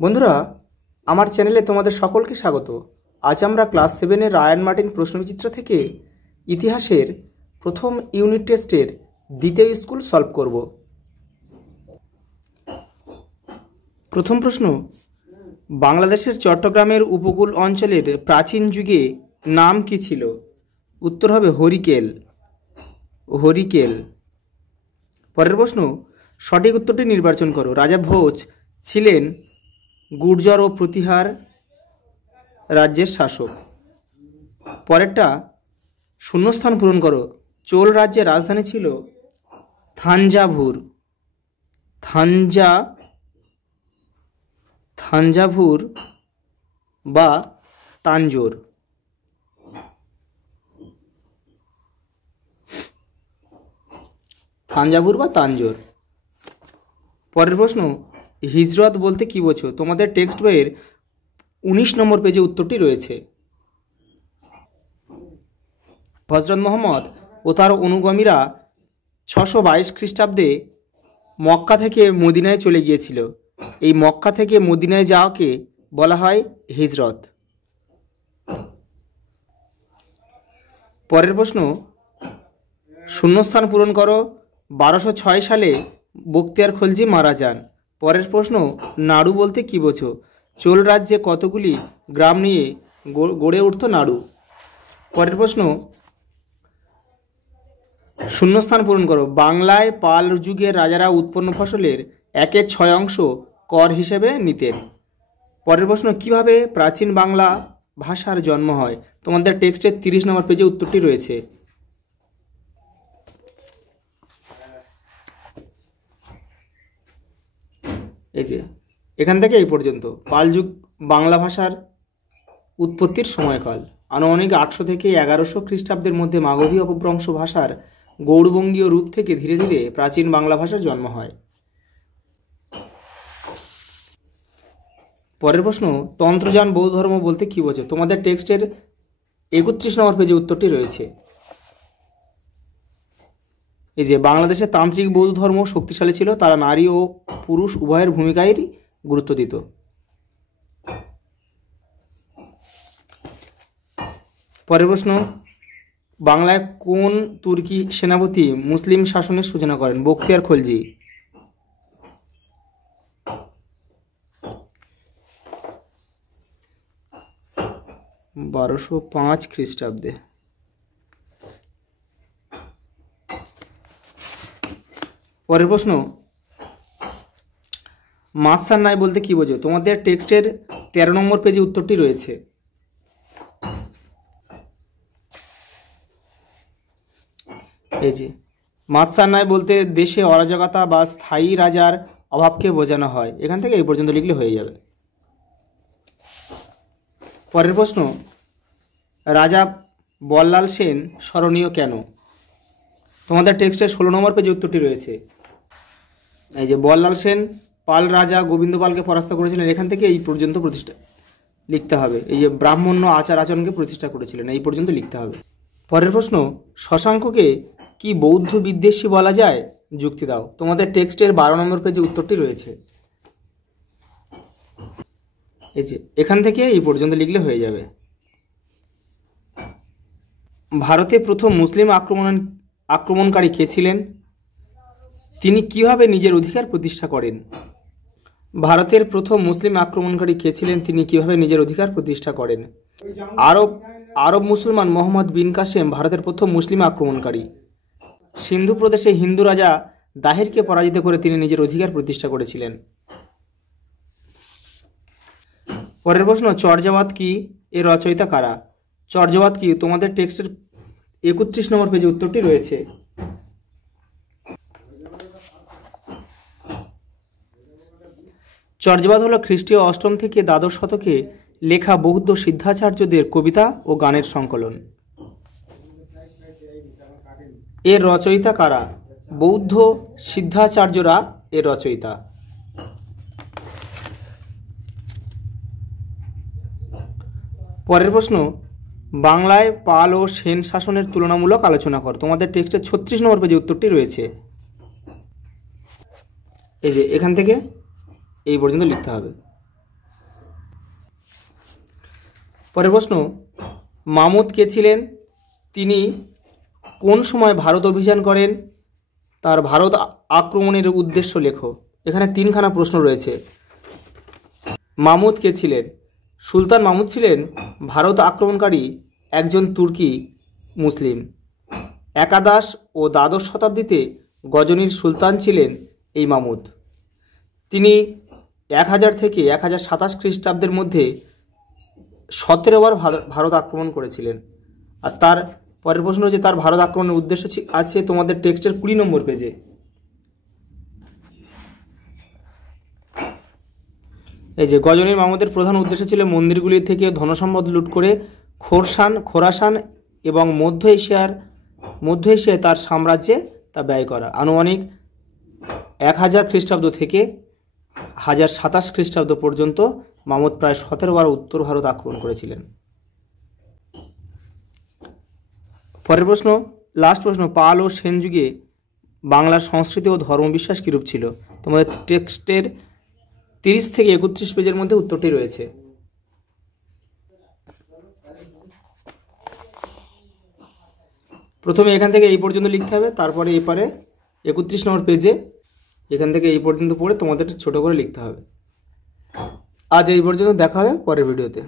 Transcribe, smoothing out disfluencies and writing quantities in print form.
বন্ধুরা, আমার চ্যানেলে তোমাদের সকলকে স্বাগত। আজ আমরা ক্লাস 7-এর রায়ান মার্টিন প্রশ্নবিচিত্রা থেকে ইতিহাসের প্রথম ইউনিট টেস্টের দ্বিতীয় স্কুল সলভ করব। প্রথম প্রশ্ন, বাংলাদেশের চট্টগ্রামের উপকূল অঞ্চলের প্রাচীন যুগে নাম কি ছিল? উত্তর হবে হরিকেল। হরিকেল। পরের প্রশ্ন, সঠিক উত্তরটি নির্বাচন করো। রাজা ভোজ ছিলেন গুর্জর ও প্রতিহার রাজ্যের শাসক। পরেরটা শূন্যস্থান পূরণ করো। চোল রাজ্যের রাজধানী ছিল থাঞ্জাভুর। থাঞ্জাভুর বা তাঞ্জোর। থাঞ্জাভুর বা তাঞ্জোর। পরের প্রশ্ন, হিজরত বলতে কি বোঝো? তোমাদের টেক্সট বইয়ের 19 নম্বর পেজে উত্তরটি রয়েছে। হযরত মুহাম্মদ ও তার অনুগামীরা 622 খ্রিস্টাব্দে মক্কা থেকে মদিনায় চলে গিয়েছিল। এই মক্কা থেকে মদিনায় যাওয়াকে বলা হয় হিজরত। পরের প্রশ্ন, শূন্যস্থান পূরণ করো। 1206 সালে বখতিয়ার খলজি মারা যান। পরের প্রশ্ন, নাড়ু বলতে কি বোঝো? চোল রাজ্যে কতগুলি গ্রাম নিয়ে গড়ে উঠত নাড়ু? পরের প্রশ্ন, শূন্যস্থান পূরণ করো। বাংলায় পাল যুগের রাজারা উৎপন্ন ফসলের 1/6 কর হিসেবে নিতেন। পরের প্রশ্ন, কিভাবে প্রাচীন বাংলা ভাষার জন্ম হয়? তোমাদের টেক্সটের 30 নম্বর পেজে উত্তরটি রয়েছে। এই যে এখান থেকে এই পর্যন্ত পাল যুগ বাংলা ভাষার উৎপত্তির সময়কাল আনুমানিক 800 থেকে 1100 খ্রিস্টাব্দের মধ্যে মাগধী অপভ্রংশ ভাষার গৌড়বঙ্গীয় রূপ থেকে ধীরে ধীরে প্রাচীন বাংলা ভাষার জন্ম হয়। পরের প্রশ্ন, তন্ত্রযান বৌদ্ধ ধর্ম বলতে কি বোঝো? তোমাদের টেক্সটের 31 নম্বর পেজে উত্তরটি রয়েছে। এই যে বাংলাদেশে তান্ত্রিক বৌদ্ধ ধর্ম শক্তিশালী ছিল। তারা নারী ও পুরুষ উভয়ের ভূমিকায় গুরুত্ব দিত। পরের প্রশ্ন, বাংলায় কোন তুর্কি সেনাপতি মুসলিম শাসনের সূচনা করেন? বখতিয়ার খলজি। (1205 খ্রিস্টাব্দে। পরের প্রশ্ন, মাতসার ন্যায় বলতে কি বোঝো? তোমাদের টেক্সটের 13 নম্বর পেজে উত্তরটি রয়েছে। এই যে মাতসার ন্যায় বলতে দেশে অরাজকতা বা স্থায়ী রাজার অভাবকে বোঝানো হয়। এখান থেকে এই পর্যন্ত লিখলে হয়ে যাবে। পরের প্রশ্ন, রাজা বল্লাল সেন স্মরণীয় কেন? তোমাদের টেক্সটের 16 নম্বর পেজে উত্তরটি রয়েছে। এই যে বল্লাল সেন পাল রাজা গোবিন্দ পালকে পরাস্ত করেছিলেন। এখান থেকে এই পর্যন্ত প্রতিষ্ঠা লিখতে হবে। এই যে ব্রাহ্মণ্য আচার আচরণকে প্রতিষ্ঠা করেছিলেন, এই পর্যন্ত লিখতে হবে। পরের প্রশ্ন, শশাঙ্ককে কি বৌদ্ধ বিদ্বেষী বলা যায়? যুক্তি দাও। তোমাদের টেক্সটের 12 নম্বর পেজে উত্তরটি রয়েছে। এই যে এখান থেকে এই পর্যন্ত লিখলে হয়ে যাবে। ভারতে প্রথম মুসলিম আক্রমণকারী কে ছিলেন? তিনি কিভাবে নিজের অধিকার প্রতিষ্ঠা করেন? ভারতের প্রথম মুসলিম আক্রমণকারী কে ছিলেন? তিনি কিভাবে নিজের অধিকার প্রতিষ্ঠা করেন? আরব মুসলমান মোহাম্মদ বিন কাসেম ভারতের প্রথম মুসলিম আক্রমণকারী। সিন্ধু প্রদেশে হিন্দু রাজা দাহিরকে পরাজিত করে তিনি নিজের অধিকার প্রতিষ্ঠা করেছিলেন। পরের প্রশ্ন, চর্যাবাদ কি? এর রচয়িতা কারা? চর্যাবাদ কি? তোমাদের টেক্সটের 31 নম্বর পেজে উত্তরটি রয়েছে। চর্যাবাদ হল খ্রিস্টীয় 8ম থেকে দ্বাদশ শতকে লেখা বৌদ্ধ সিদ্ধাচার্যদের কবিতা ও গানের সংকলন। এর রচয়িতা কারা? বৌদ্ধ সিদ্ধাচার্যরা এর রচয়িতা। পরের প্রশ্ন, বাংলায় পাল ও সেন শাসনের তুলনামূলক আলোচনা কর। তোমাদের টেক্সটের 36 নম্বর পেজে উত্তরটি রয়েছে। এই যে এখান থেকে এই পর্যন্ত লিখতে হবে। পরের প্রশ্ন, মামুদ কে ছিলেন? তিনি কোন সময় ভারত অভিযান করেন? তার ভারত আক্রমণের উদ্দেশ্য লেখো। এখানে তিনখানা প্রশ্ন রয়েছে। মামুদ কে ছিলেন? সুলতান মামুদ ছিলেন ভারত আক্রমণকারী একজন তুর্কি মুসলিম। একাদশ ও দ্বাদশ শতাব্দীতে গজনির সুলতান ছিলেন এই মামুদ। তিনি 1000 থেকে 1027 খ্রিস্টাব্দের মধ্যে 17 বার ভারত আক্রমণ করেছিলেন। আর তার পরের প্রশ্ন হচ্ছে, তার ভারত আক্রমণের উদ্দেশ্য আছে তোমাদের টেক্সটের 20 নম্বর পেজে। এই যে গজনির মামুদের প্রধান উদ্দেশ্য ছিল মন্দিরগুলি থেকে ধনসম্পদ লুট করে খোরাসান এবং মধ্য এশিয়ায় তার সাম্রাজ্যে তা ব্যয় করা। আনুমানিক 1000 খ্রিস্টাব্দ থেকে 1027 খ্রিস্টাব্দ পর্যন্ত মামুদ প্রায় 17 বার উত্তর ভারত আক্রমণ করেছিলেন। পরের প্রশ্ন, লাস্ট প্রশ্ন, পাল ও সেন যুগে বাংলার সংস্কৃতি ও ধর্মবিশ্বাস কিরূপ ছিল? তোমাদের টেক্সটের 30 থেকে 31 পেজের মধ্যে উত্তরটি রয়েছে। প্রথমে এখান থেকে এই পর্যন্ত লিখতে হবে, তারপরে এপারে 31 নম্বর পেজে এখান থেকে এই পর্যন্ত পড়ে তোমাদের ছোট করে লিখতে হবে। আজ এই পর্যন্ত, দেখা হবে পরের ভিডিওতে।